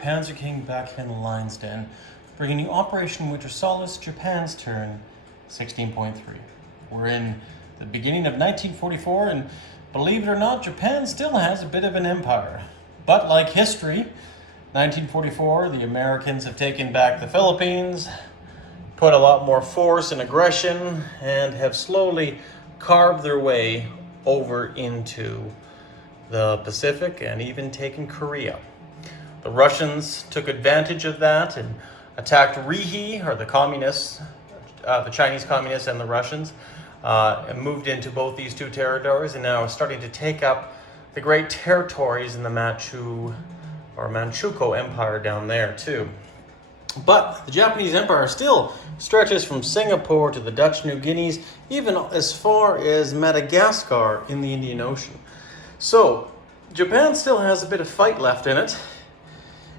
Panzer King back here in the Lion's Den, bringing you Operation Winter Solace, Japan's turn, 16.3. We're in the beginning of 1944, and believe it or not, Japan still has a bit of an empire. But like history, 1944, the Americans have taken back the Philippines, put a lot more force and aggression, and have slowly carved their way over into the Pacific and even taken Korea. The Russians took advantage of that and attacked Rihe, or the communists, the Chinese communists and the Russians, and moved into both these two territories, and now are starting to take up the great territories in the Manchukuo Empire down there too. But the Japanese Empire still stretches from Singapore to the Dutch New Guineas, even as far as Madagascar in the Indian Ocean. So Japan still has a bit of fight left in it,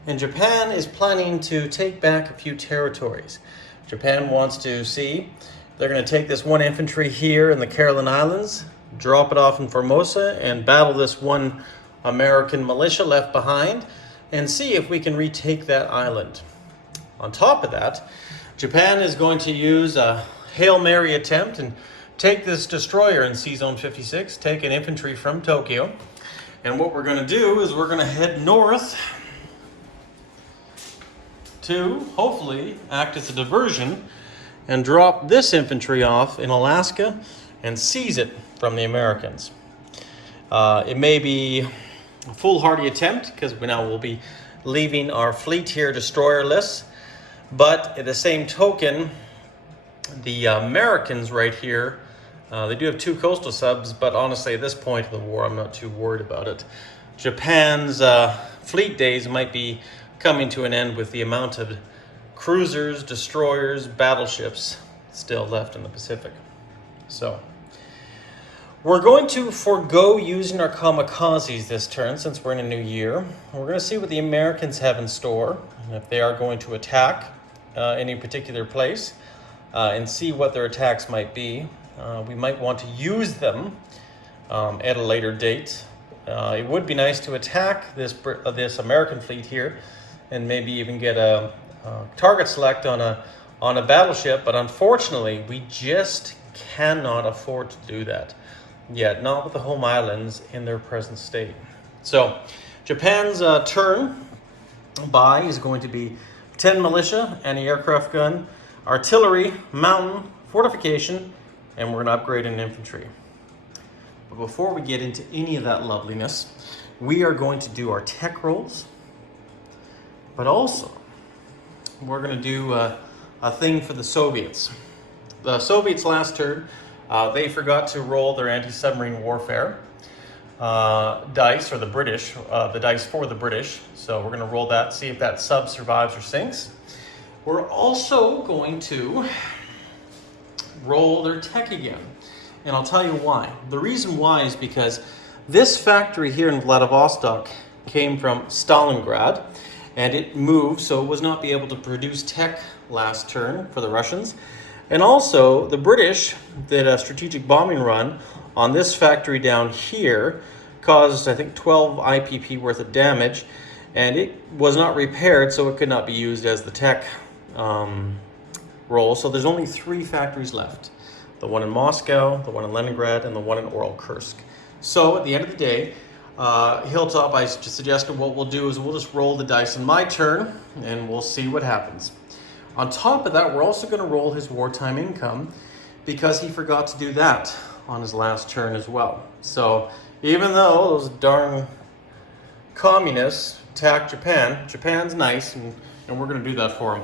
and Japan is planning to take back a few territories. Japan wants to see, they're going to take this one infantry here in the Caroline Islands, drop it off in Formosa, and battle this one American militia left behind, and see if we can retake that island. On top of that, Japan is going to use a Hail Mary attempt and take this destroyer in Sea Zone 56, take an infantry from Tokyo, and what we're going to do is we're going to head north to hopefully act as a diversion and drop this infantry off in Alaska and seize it from the Americans. It may be a foolhardy attempt because we'll be leaving our fleet here destroyerless, but at the same token, the Americans right here, they do have two coastal subs, but honestly at this point of the war I'm not too worried about it. Japan's fleet days might be coming to an end with the amount of cruisers, destroyers, battleships still left in the Pacific. So we're going to forego using our kamikazes this turn since we're in a new year. We're going to see what the Americans have in store, and if they are going to attack any particular place, and see what their attacks might be. We might want to use them at a later date. It would be nice to attack this American fleet here, and maybe even get a target select on a battleship, but unfortunately we just cannot afford to do that yet, not with the home islands in their present state. So Japan's turn by is going to be 10 militia, anti-aircraft gun, artillery, mountain, fortification, and we're going to upgrade an infantry. But before we get into any of that loveliness, we are going to do our tech rolls, but also we're going to do a thing for the Soviets. The Soviets last turn, they forgot to roll their anti-submarine warfare dice, or the British, the dice for the British. So we're going to roll that, see if that sub survives or sinks. We're also going to roll their tech again, and I'll tell you why. The reason why is because this factory here in Vladivostok came from Stalingrad, and it moved, so it was not be able to produce tech last turn for the Russians. And also, the British did a strategic bombing run on this factory down here, caused, I think, 12 IPP worth of damage, and it was not repaired, so it could not be used as the tech role. So there's only 3 factories left. The one in Moscow, the one in Leningrad, and the one in Oral-Kursk. So at the end of the day, Hilltop, I just suggested what we'll do is we'll just roll the dice in my turn, and we'll see what happens. On top of that, we're also going to roll his wartime income, because he forgot to do that on his last turn as well. So even though those darn communists attacked Japan, Japan's nice, and we're going to do that for him.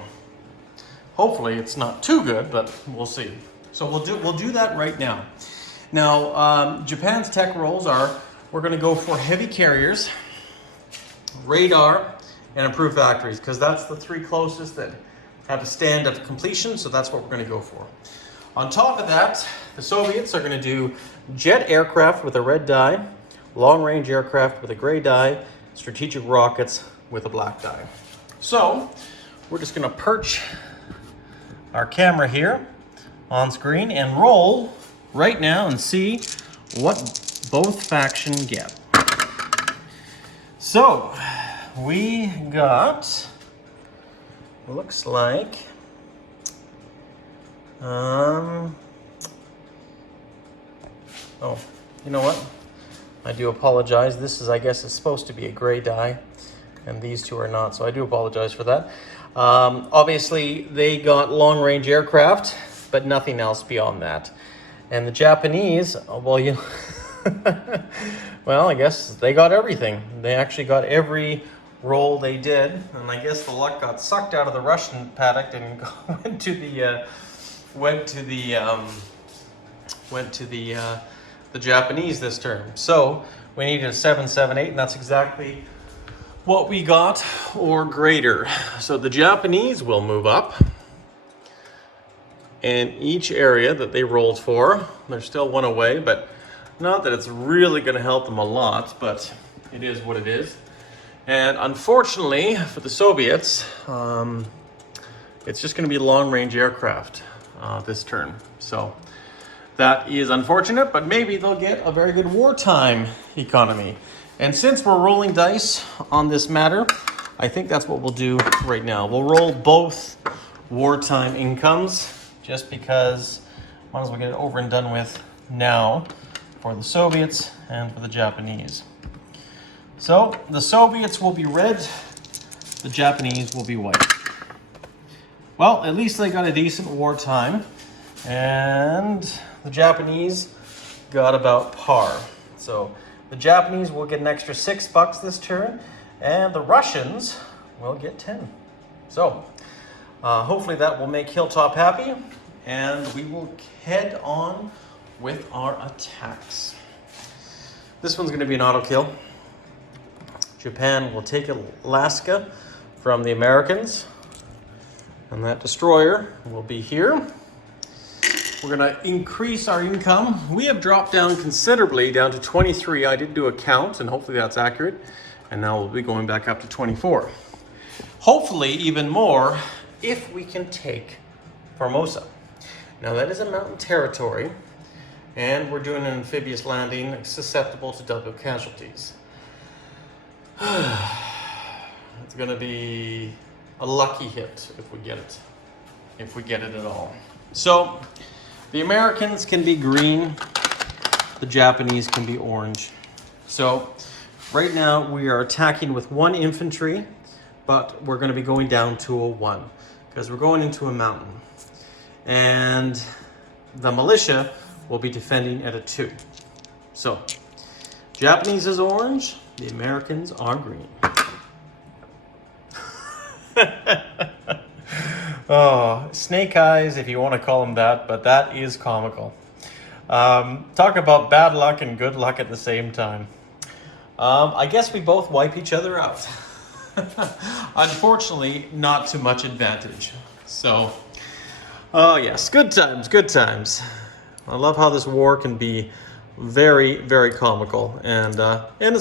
Hopefully it's not too good, but we'll see. So we'll do that right now. Now, Japan's tech rolls are, we're going to go for heavy carriers, radar, and improved factories, because that's the 3 closest that have a stand of completion, so that's what we're going to go for. On top of that, the Soviets are going to do jet aircraft with a red die, long-range aircraft with a gray die, strategic rockets with a black die. So we're just going to perch our camera here on screen and roll right now and see what both factions get. So we got, looks like, oh, you know what? I do apologize. This is, I guess, it's supposed to be a gray dye, and these two are not, so I do apologize for that. Obviously, they got long-range aircraft, but nothing else beyond that. And the Japanese, well, you well, I guess they got everything. They actually got every roll they did, and I guess the luck got sucked out of the Russian paddock and went to the Japanese this term. So we needed a 778, and that's exactly what we got, or greater. So the Japanese will move up, and each area that they rolled for, they're still one away, but not that it's really going to help them a lot, but it is what it is. And unfortunately for the Soviets, it's just going to be long-range aircraft this turn. So that is unfortunate, but maybe they'll get a very good wartime economy. And since we're rolling dice on this matter, I think that's what we'll do right now. We'll roll both wartime incomes, just because might as well get it over and done with now for the Soviets and for the Japanese. So the Soviets will be red, the Japanese will be white. Well, at least they got a decent wartime, and the Japanese got about par. So the Japanese will get an extra $6 this turn, and the Russians will get 10. So hopefully that will make Hilltop happy, and we will head on with our attacks. This one's going to be an auto kill. Japan will take Alaska from the Americans, and that destroyer will be here. We're going to increase our income. We have dropped down considerably, down to 23. I did do a count, and hopefully that's accurate. And now we'll be going back up to 24. Hopefully even more if we can take Formosa. Now that is a mountain territory, and we're doing an amphibious landing susceptible to double casualties. It's going to be a lucky hit if we get it. If we get it at all. So the Americans can be green, the Japanese can be orange. So right now we are attacking with 1 infantry, but we're going to be going down to a 1 because we're going into a mountain. And the militia will be defending at a 2. So Japanese is orange, the Americans are green. Oh, snake eyes, if you want to call them that, but that is comical. Talk about bad luck and good luck at the same time. I guess we both wipe each other out. Unfortunately, not too much advantage. So, oh yes, good times, good times. I love how this war can be very, very comical, and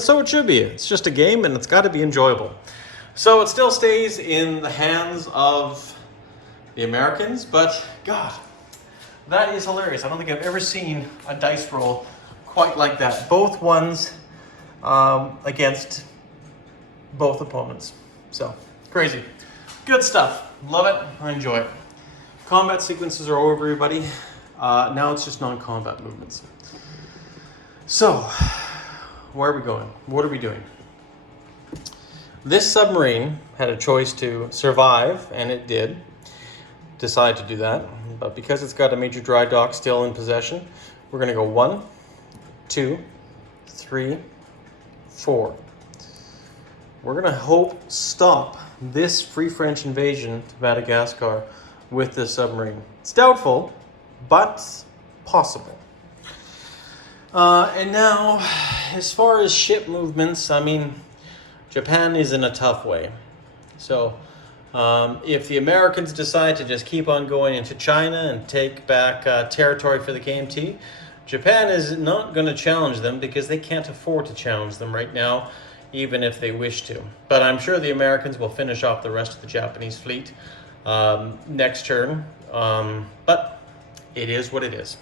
so it should be. It's just a game, and it's got to be enjoyable. So it still stays in the hands of the Americans, but God, that is hilarious. I don't think I've ever seen a dice roll quite like that. Both ones against both opponents. So, crazy. Good stuff. Love it. I enjoy it. Combat sequences are over, everybody. Now it's just non-combat movements. So, where are we going? What are we doing? This submarine had a choice to survive, and it did decide to do that. But because it's got a major dry dock still in possession, we're going to go 1, 2, 3, 4. We're going to stop this Free French invasion to Madagascar with this submarine. It's doubtful, but possible. And now, as far as ship movements, I mean, Japan is in a tough way. So, if the Americans decide to just keep on going into China and take back territory for the KMT, Japan is not going to challenge them because they can't afford to challenge them right now, even if they wish to. But I'm sure the Americans will finish off the rest of the Japanese fleet next turn. But it is what it is.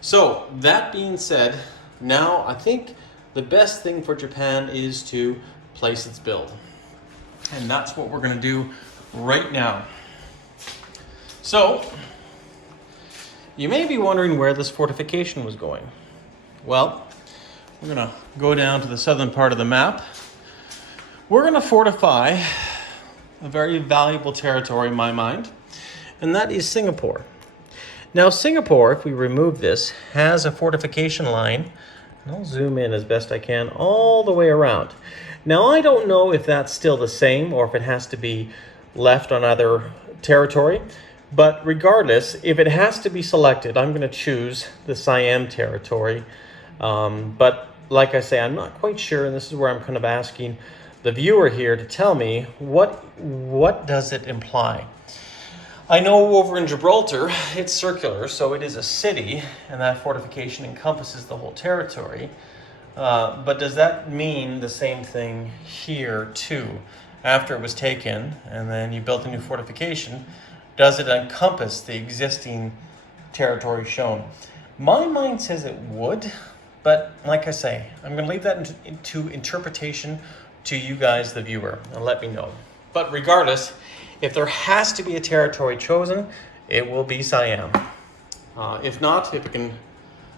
So, that being said, now I think the best thing for Japan is to place its build. And that's what we're going to do right now. So, you may be wondering where this fortification was going. Well, we're going to go down to the southern part of the map. We're going to fortify a very valuable territory in my mind, and that is Singapore. Now, Singapore, if we remove this, has a fortification line, and I'll zoom in as best I can all the way around. Now, I don't know if that's still the same or if it has to be left on other territory, but regardless, if it has to be selected, I'm going to choose the Siam territory. But like I say, I'm not quite sure, and this is where I'm kind of asking the viewer here to tell me what does it imply. I know over in Gibraltar, it's circular, so it is a city, and that fortification encompasses the whole territory. But does that mean the same thing here too? After it was taken, and then you built a new fortification, does it encompass the existing territory shown? My mind says it would, but like I say, I'm going to leave that into interpretation to you guys, the viewer, and let me know. But regardless, if there has to be a territory chosen, it will be Siam. If not, if it can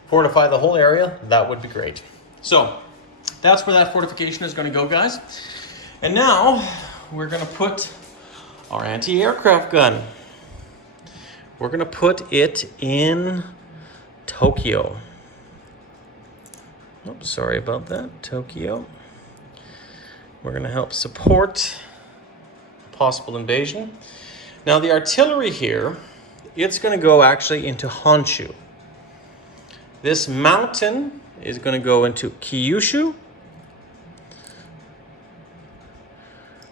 fortify the whole area, that would be great. So that's where that fortification is going to go, guys. And now we're going to put our anti-aircraft gun. We're going to put it in Tokyo. Oops, sorry about that, Tokyo. We're going to help support possible invasion. Now the artillery here, it's going to go actually into Honshu. This mountain is going to go into Kyushu,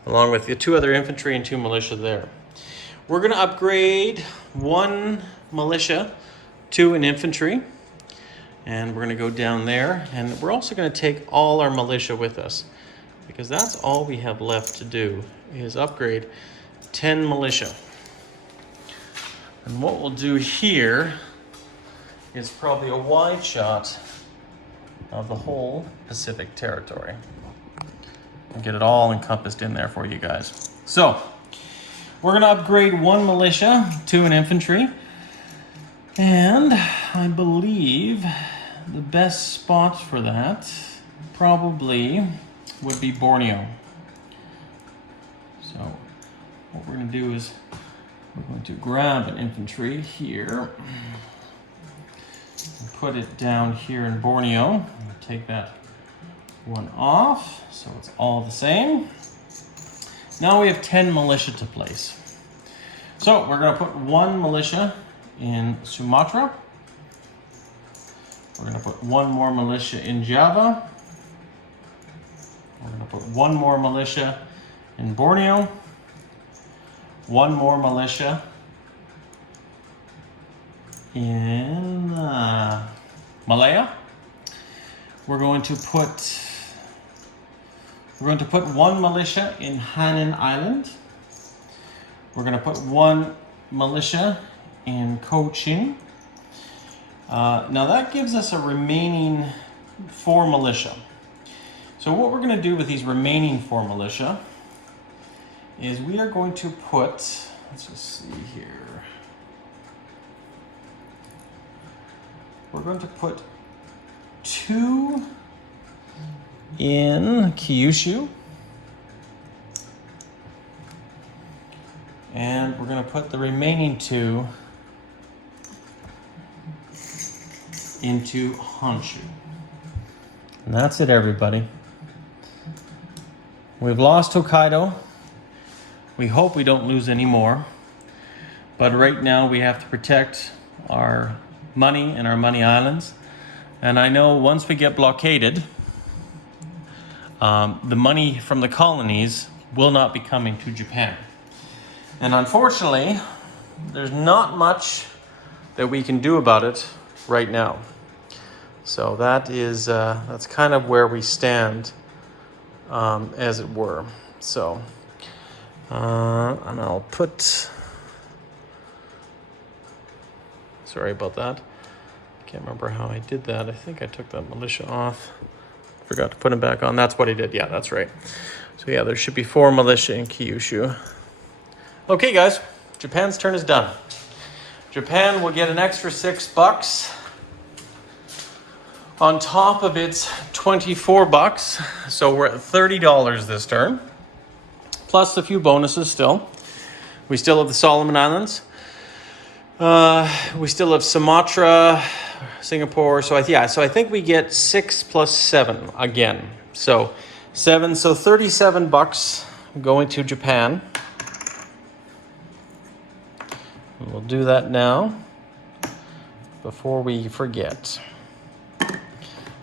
along with the 2 other infantry and 2 militia there. We're going to upgrade 1 militia to an infantry, and we're going to go down there, and we're also going to take all our militia with us, because that's all we have left to do is upgrade 10 militia. And what we'll do here is probably a wide shot of the whole Pacific territory and get it all encompassed in there for you guys. So we're going to upgrade 1 militia to an infantry, and I believe the best spot for that probably would be Borneo. So what we're going to do is we're going to grab an infantry here and put it down here in Borneo. Take that one off so it's all the same. Now we have 10 militia to place. So we're going to put 1 militia in Sumatra. We're going to put 1 more militia in Java. We're going to put 1 more militia in Borneo. 1 more militia in Malaya. We're going to put 1 militia in Hainan Island. We're going to put 1 militia in Cochin. Now that gives us a remaining 4 militia. So what we're going to do with these remaining 4 militia is we are going to put, let's just see here. We're going to put 2 in Kyushu. And we're going to put the remaining 2 into Honshu. And that's it, everybody. We've lost Hokkaido. We hope we don't lose any more. But right now we have to protect our money and our money islands. And I know once we get blockaded, the money from the colonies will not be coming to Japan. And unfortunately, there's not much that we can do about it right now. So that is, that's kind of where we stand, as it were. So, and I'll put, sorry about that. Can't remember how I did that. I think I took that militia off forgot to put him back on. That's what he did. Yeah, that's right. So yeah, there should be 4 militia in Kyushu. Okay, guys, Japan's turn is done. Japan will get an extra $6 on top of its $24. So we're at $30 this turn, plus a few bonuses still. We still have the Solomon Islands. We still have Sumatra, Singapore. So I think we get 6 plus 7 again. So 7, so $37 going to Japan. And we'll do that now before we forget.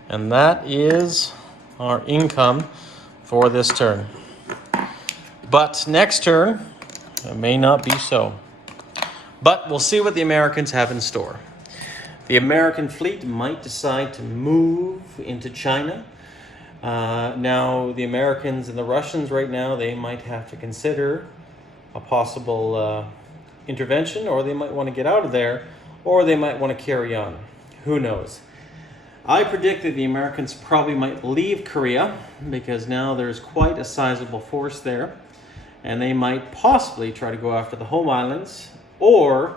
And that is our income for this turn. But next turn, it may not be so. But we'll see what the Americans have in store. The American fleet might decide to move into China. Now, the Americans and the Russians right now, they might have to consider a possible intervention, or they might want to get out of there, or they might want to carry on. Who knows? I predict that the Americans probably might leave Korea because now there's quite a sizable force there, and they might possibly try to go after the home islands, or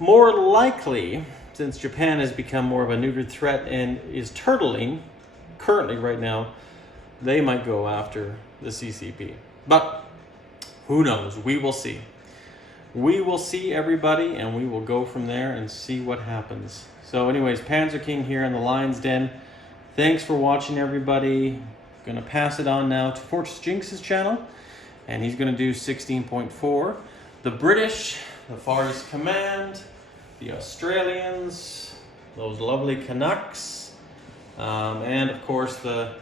more likely, since Japan has become more of a neutered threat and is turtling currently right now, they might go after the CCP. But who knows? We will see. We will see, everybody, and we will go from there and see what happens. So anyways, Panzer King here in the Lion's Den. Thanks for watching, everybody. Gonna pass it on now to Fortress Jinx's channel, and he's gonna do 16.4. The British, the Far East Command, the Australians, those lovely Canucks, and of course the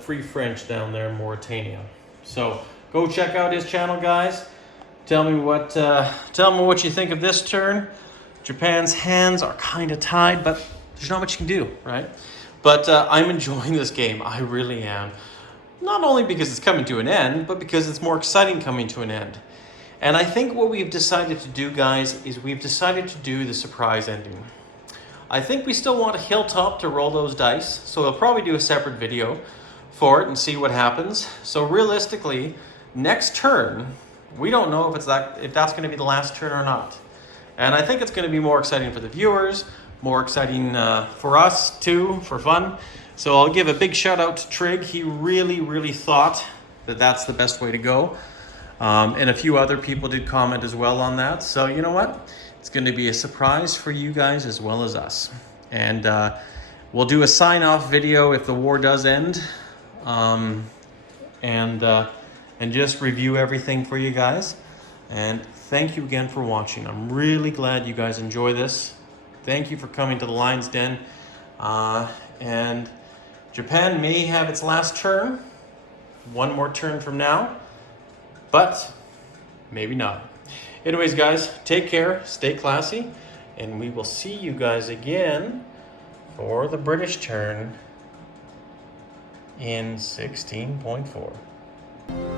Free French down there in Mauritania. So go check out his channel, guys. Tell me what you think of this turn. Japan's hands are kind of tied, but there's not much you can do, right? But I'm enjoying this game. I really am. Not only because it's coming to an end, but because it's more exciting coming to an end. And I think what we've decided to do, guys, is we've decided to do the surprise ending. I think we still want a hilltop to roll those dice, so we'll probably do a separate video for it and see what happens. So realistically, next turn, we don't know if that's going to be the last turn or not. And I think it's going to be more exciting for the viewers, more exciting for us too, for fun. So I'll give a big shout out to Trig. He really, really thought that that's the best way to go. And a few other people did comment as well on that. So you know what? It's going to be a surprise for you guys as well as us. And we'll do a sign-off video if the war does end. And just review everything for you guys. And thank you again for watching. I'm really glad you guys enjoy this. Thank you for coming to the Lion's Den. And Japan may have its last turn, one more turn from now, but maybe not. Anyways, guys, take care, stay classy, and we will see you guys again for the British turn in 16.4.